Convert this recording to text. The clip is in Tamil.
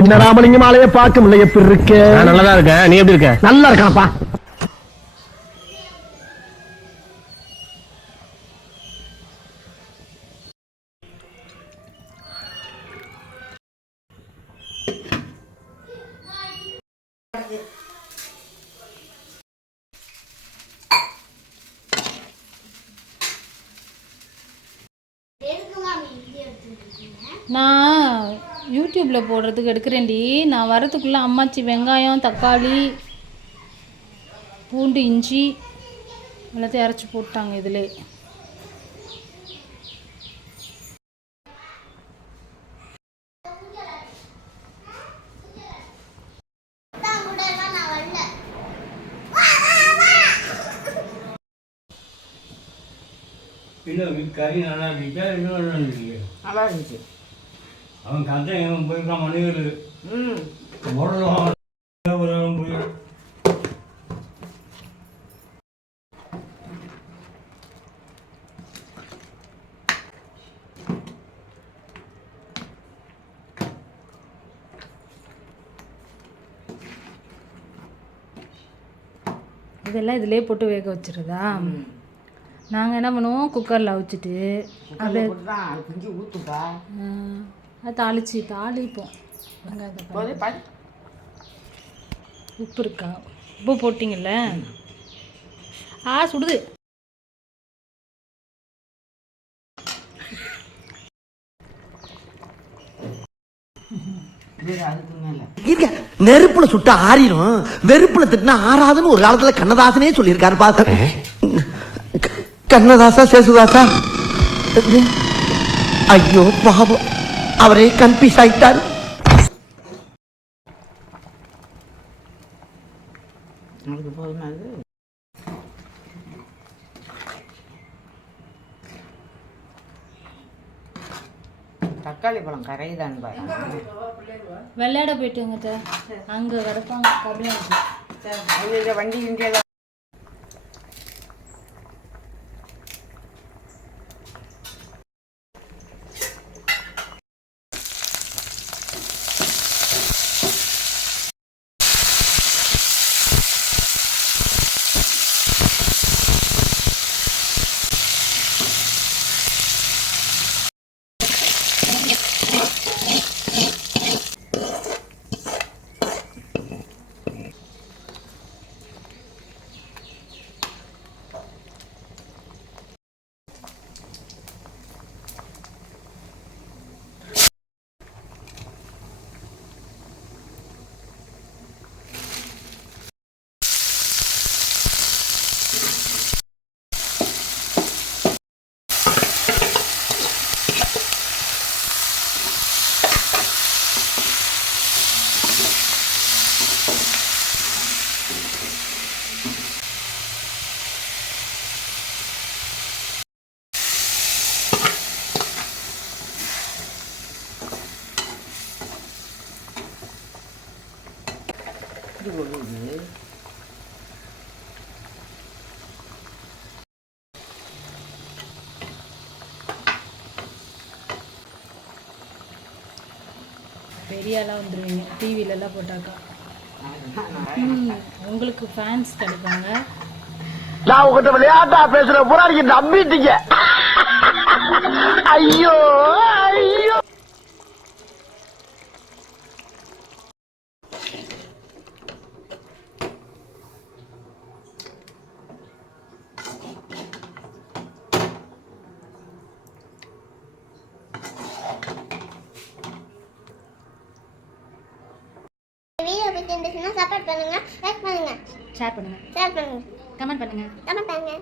என்ன ராமலிங்கம் ஆலைய பார்க்க முடியல, எப்படி இருக்க? நல்லதா இருக்க. நீ எப்படி இருக்க? நல்லா இருக்கானப்பா. நான் யூடியூப்பில் போடுறதுக்கு எடுக்கிறேன்டி. நான் வரதுக்குள்ளே அம்மாச்சி வெங்காயம், தக்காளி, பூண்டு, இஞ்சி எல்லாத்தையும் அரைச்சி போட்டாங்க இதில். கறி நல்லா இருந்துச்சா? இன்னும் நல்லா இருந்துச்சு. நல்லா இருந்துச்சு. அவன் கதை போயிருக்கான் மனிதர்கள். போடலாம் இதெல்லாம் இதிலே போட்டு வேக வச்சுருதா? நாங்கள் என்ன பண்ணுவோம், குக்கரில் அவிச்சிட்டு அதை குஞ்சு ஊற்றுப்பா. அதை தாளிப்போம். வெங்காயத்தை உப்பு இருக்கா? உப்பு போட்டிங்கல்ல? சுடுது. நெருப்புல சுட்ட ஆறிடும், வெறுப்புல திட்டினா ஆறாதுன்னு ஒரு காலத்துல கண்ணதாசனே சொல்லியிருக்காரு. பார்த்தேன். கண்ணதாசா சேசுதாசா? ஐயோ பாவம், அவரே கன்ஃபியூஸ் ஆயிட்டார். தக்காளி பழம் கரையுதான் பாரு. விளையாட போயிட்டுங்க, அங்கே கிடப்பாங்க கம்மியாக வண்டி இந்தியா. பெரியாலாம் வந்துடுவீங்க டிவிலெல்லாம் போட்டாக்கா. உங்களுக்கு ஃபேன்ஸ் கிடைப்பாங்க. நான் உங்ககிட்ட விளையாட்டா பேசுற புறாடிக்கு நம்பிட்டீங்க. ஐயோ ஐயோ. சப்போர்ட் பண்ணுங்க, லைக் பண்ணுங்க, ஷேர் பண்ணுங்க, ஷேர் பண்ணுங்க, கமெண்ட் பண்ணுங்க. கமெண்ட் பண்ணுங்க.